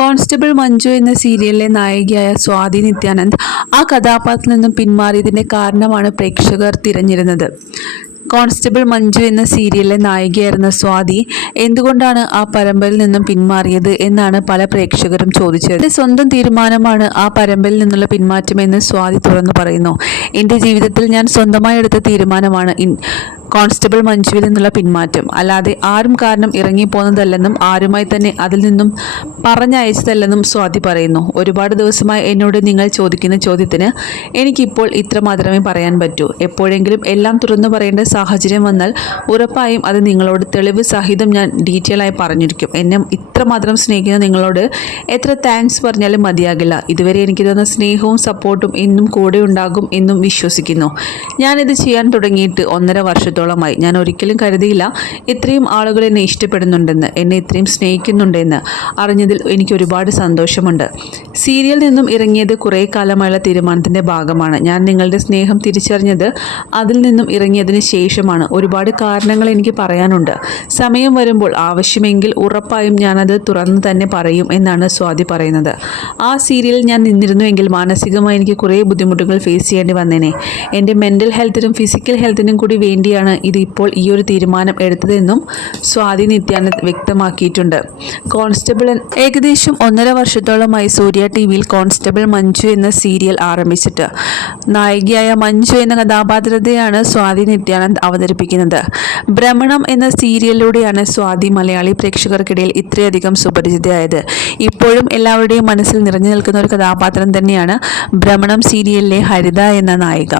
Constable Manju എന്ന സീരിയലിലെ നായികയായ സ്വാതി നിത്യാനന്ദ് ആ കഥാപാത്രത്തിൽ നിന്നും പിന്മാറിയതിന്റെ കാരണമാണ് പ്രേക്ഷകർ തിരഞ്ഞിരുന്നത്. കോൺസ്റ്റബിൾ മഞ്ജു എന്ന സീരിയലിലെ നായികയായിരുന്ന സ്വാതി എന്തുകൊണ്ടാണ് ആ പരമ്പരയിൽ നിന്നും പിന്മാറിയത് എന്നാണ് പല പ്രേക്ഷകരും ചോദിച്ചത്. സ്വന്തം തീരുമാനമാണ് ആ പരമ്പരയിൽ നിന്നുള്ള പിന്മാറ്റമെന്ന് സ്വാതി തുറന്നു പറയുന്നു. എന്റെ ജീവിതത്തിൽ ഞാൻ സ്വന്തമായി എടുത്ത തീരുമാനമാണ്. കോൺസ്റ്റബിൾ മഞ്ജുവിൽ നിന്നുള്ള പിന്മാറ്റം. അല്ലാതെ ആരും കാരണം ഇറങ്ങിപ്പോകുന്നതല്ലെന്നും ആരുമായി തന്നെ അതിൽ നിന്നും പറഞ്ഞയച്ചതല്ലെന്നും സ്വാതി പറയുന്നു. ഒരുപാട് ദിവസമായി എന്നോട് നിങ്ങൾ ചോദിക്കുന്ന ചോദ്യത്തിന് എനിക്കിപ്പോൾ ഇത്ര മാത്രമേ പറയാൻ പറ്റൂ. എപ്പോഴെങ്കിലും എല്ലാം തുറന്നു പറയേണ്ട സാഹചര്യം വന്നാൽ ഉറപ്പായും അത് നിങ്ങളോട് തെളിവ് സഹിതം ഞാൻ ഡീറ്റെയിൽ ആയി പറഞ്ഞിരിക്കും. എന്നെ ഇത്രമാത്രം സ്നേഹിക്കുന്ന നിങ്ങളോട് എത്ര താങ്ക്സ് പറഞ്ഞാലും മതിയാകില്ല. ഇതുവരെ എനിക്ക് തന്ന സ്നേഹവും സപ്പോർട്ടും എന്നും കൂടെ ഉണ്ടാകും എന്നും വിശ്വസിക്കുന്നു. ഞാനിത് ചെയ്യാൻ തുടങ്ങിയിട്ട് ഒന്നര വർഷത്തോളമായി ഞാൻ ഒരിക്കലും കരുതിയില്ല ഇത്രയും ആളുകൾ എന്നെ ഇഷ്ടപ്പെടുന്നുണ്ടെന്ന് എന്നെ ഇത്രയും സ്നേഹിക്കുന്നുണ്ടെന്ന് അറിഞ്ഞതിൽ എനിക്ക് ഒരുപാട് സന്തോഷമുണ്ട്. സീരിയൽ നിന്നും ഇറങ്ങിയത് കുറേ കാലമായുള്ള തീരുമാനത്തിന്റെ ഭാഗമാണ്. ഞാൻ നിങ്ങളുടെ സ്നേഹം തിരിച്ചറിഞ്ഞത് അതിൽ നിന്നും ഇറങ്ങിയതിന് ശേഷമാണ്. ഒരുപാട് കാരണങ്ങൾ എനിക്ക് പറയാനുണ്ട്. സമയം വരുമ്പോൾ ആവശ്യമെങ്കിൽ ഉറപ്പായും ഞാനത് തുറന്നു തന്നെ പറയും എന്നാണ് സ്വാതി പറയുന്നത്. ആ സീരിയലിൽ ഞാൻ നിന്നിരുന്നുവെങ്കിൽ മാനസികമായി എനിക്ക് കുറേ ബുദ്ധിമുട്ടുകൾ ഫേസ് ചെയ്യേണ്ടി വന്നേനെ. എന്റെ മെന്റൽ ഹെൽത്തിനും ഫിസിക്കൽ ഹെൽത്തിനും കൂടി വേണ്ടിയാണ് ഇത് ഇപ്പോൾ ഈ ഒരു തീരുമാനം എടുത്തതെന്നും സ്വാതി നിത്യാനന്ദ് വ്യക്തമാക്കിയിട്ടുണ്ട്. കോൺസ്റ്റബിൾ ഏകദേശം ഒന്നര വർഷത്തോളമായി സൂര്യ ടി വിയിൽ കോൺസ്റ്റബിൾ മഞ്ജു എന്ന സീരിയൽ ആരംഭിച്ചിട്ട്. നായികയായ മഞ്ജു എന്ന കഥാപാത്രത്തെയാണ് സ്വാതി നിത്യാനന്ദ് അവതരിപ്പിക്കുന്നത്. ഭ്രമണം എന്ന സീരിയലിലൂടെയാണ് സ്വാതി മലയാളി പ്രേക്ഷകർക്കിടയിൽ ഇത്രയധികം സുപരിചിതയായത്. ഇപ്പോഴും എല്ലാവരുടെയും മനസ്സിൽ നിറഞ്ഞു നിൽക്കുന്ന ഒരു കഥാപാത്രം തന്നെയാണ് ഭ്രമണം സീരിയലിലെ ഹരിത എന്ന നായിക.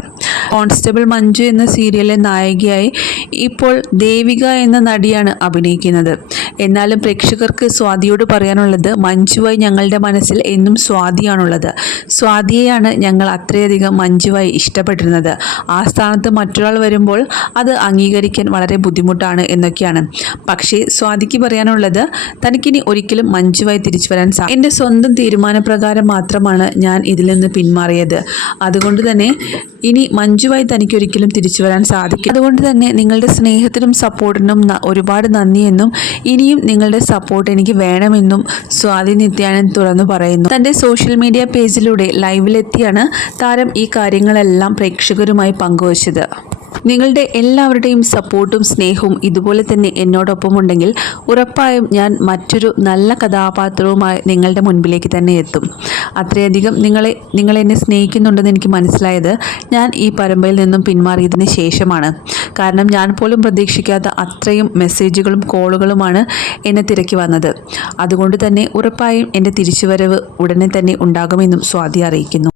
കോൺസ്റ്റബിൾ മഞ്ജു എന്ന സീരിയലിലെ നായികയായി ഇപ്പോൾ ദേവിക എന്ന നടിയാണ് അഭിനയിക്കുന്നത്. എന്നാലും പ്രേക്ഷകർക്ക് സ്വാതിയോട് പറയാനുള്ളത് മഞ്ജുവായി ഞങ്ങളുടെ മനസ്സിൽ എന്നും സ്വാതിയാണുള്ളത്. സ്വാതിയെയാണ് ഞങ്ങൾ അത്രയധികം മഞ്ജുവായി ഇഷ്ടപ്പെട്ടിരുന്നത്. ആ സ്ഥാനത്ത് മറ്റൊരാൾ വരുമ്പോൾ അത് അംഗീകരിക്കാൻ വളരെ ബുദ്ധിമുട്ടാണ് എന്നൊക്കെയാണ്. പക്ഷേ സ്വാതിക്ക് പറയാനുള്ളത് തനിക്കിനി ഒരിക്കലും മഞ്ജുവായി തിരിച്ചു വരാൻ സാ എന്റെ സ്വന്തം തീരുമാനപ്രകാരം മാത്രമാണ് ഞാൻ ഇതിൽ നിന്ന് പിന്മാറിയത്. അതുകൊണ്ട് തന്നെ ഇനി മഞ്ജുവായി തനിക്ക് ഒരിക്കലും തിരിച്ചു വരാൻ സാധിക്കും അതുകൊണ്ട് തന്നെ നിങ്ങളുടെ സ്നേഹത്തിനും സപ്പോർട്ടിനും ഒരുപാട് നന്ദിയെന്നും ഇനിയും നിങ്ങളുടെ സപ്പോർട്ട് എനിക്ക് വേണമെന്നും സ്വാതി നിത്യാനന്ദ് തുറന്നു പറയുന്നു. തന്റെ സോഷ്യൽ മീഡിയ പേജിലൂടെ ലൈവിലെത്തിയാണ് താരം ഈ കാര്യങ്ങളെല്ലാം പ്രേക്ഷകരുമായി പങ്കുവച്ചത്. നിങ്ങളുടെ എല്ലാവരുടെയും സപ്പോർട്ടും സ്നേഹവും ഇതുപോലെ തന്നെ എന്നോടൊപ്പം ഉണ്ടെങ്കിൽ ഉറപ്പായും ഞാൻ മറ്റൊരു നല്ല കഥാപാത്രവുമായി നിങ്ങളുടെ മുൻപിലേക്ക് തന്നെ എത്തും. അത്രയധികം നിങ്ങളെ നിങ്ങളെന്നെ സ്നേഹിക്കുന്നുണ്ടെന്ന് എനിക്ക് മനസ്സിലായത് ഞാൻ ഈ പരമ്പരയിൽ നിന്നും പിന്മാറിയതിന് ശേഷമാണ്. കാരണം ഞാൻ പോലും പ്രതീക്ഷിക്കാത്ത അത്രയും മെസ്സേജുകളും കോളുകളുമാണ് എന്നെ തിരക്കി വന്നത്. അതുകൊണ്ട് തന്നെ ഉറപ്പായും എന്റെ തിരിച്ചുവരവ് ഉടനെ തന്നെ ഉണ്ടാകുമെന്നും സ്വാതി അറിയിക്കുന്നു.